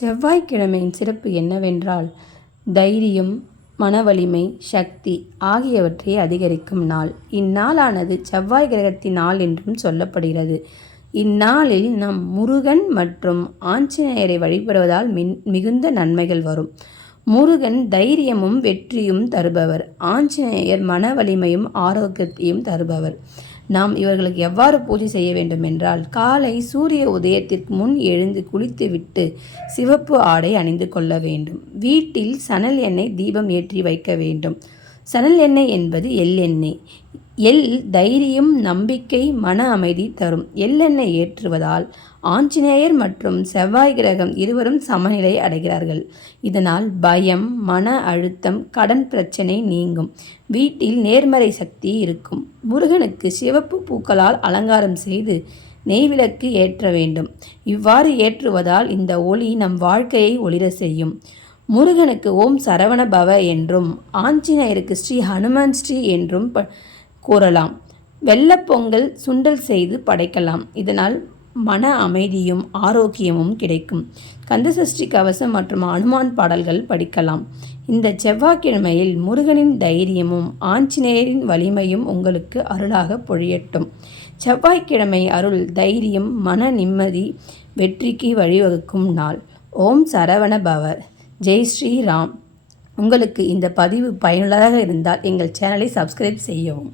செவ்வாய்க்கிழமையின் சிறப்பு என்னவென்றால் தைரியம் மன வலிமை சக்தி ஆகியவற்றை அதிகரிக்கும் நாள். இந்நாளானது செவ்வாய் கிரகத்தின் நாள் என்றும் சொல்லப்படுகிறது. இந்நாளில் நம் முருகன் மற்றும் ஆஞ்சநேயரை வழிபடுவதால் மின் மிகுந்த நன்மைகள் வரும். முருகன் தைரியமும் வெற்றியும் தருபவர். ஆஞ்சநேயர் மன வலிமையும் ஆரோக்கியத்தையும் தருபவர். நாம் இவர்களுக்கு எவ்வாறு பூஜை செய்ய வேண்டும் என்றால் காலை சூரிய உதயத்திற்கு முன் எழுந்து குளித்துவிட்டு சிவப்பு ஆடை அணிந்து கொள்ள வேண்டும். வீட்டில் சணல் எண்ணெய் தீபம் ஏற்றி வைக்க வேண்டும். சணல் எண்ணெய் என்பது எள்ளெண்ணெய். எள் தைரியம் நம்பிக்கை மன அமைதி தரும். எள்ளெண்ணெய் ஏற்றுவதால் ஆஞ்சநேயர் மற்றும் செவ்வாய் கிரகம் இருவரும் சமநிலை அடைகிறார்கள். இதனால் பயம் மன அழுத்தம் கடன் பிரச்சனை நீங்கும். வீட்டில் நேர்மறை சக்தி இருக்கும். முருகனுக்கு சிவப்பு பூக்களால் அலங்காரம் செய்து நெய்விளக்கு ஏற்ற வேண்டும். இவ்வாறு ஏற்றுவதால் இந்த ஒளி நம் வாழ்க்கையை ஒளிர செய்யும். முருகனுக்கு ஓம் சரவண பவ என்றும் ஆஞ்சநேயருக்கு ஸ்ரீ ஹனுமான் ஸ்ரீ என்றும் ப- கூறலாம். வெள்ளப்பொங்கல் சுண்டல் செய்து படைக்கலாம். இதனால் மன அமைதியும் ஆரோக்கியமும் கிடைக்கும். கந்தசஷ்டி கவசம் மற்றும் அனுமான் பாடல்கள் படிக்கலாம். இந்த செவ்வாய்க்கிழமையில் முருகனின் தைரியமும் ஆஞ்சநேயரின் வலிமையும் உங்களுக்கு அருளாக பொழியட்டும். செவ்வாய்க்கிழமை அருள் தைரியம் மன நிம்மதி வெற்றிக்கு வழிவகுக்கும் நாள். ஓம் சரவண பவர் ஜெய் ஸ்ரீராம். உங்களுக்கு இந்த பதிவு பயனுள்ளதாக இருந்தால் எங்கள் சேனலை சப்ஸ்கிரைப் செய்யவும்.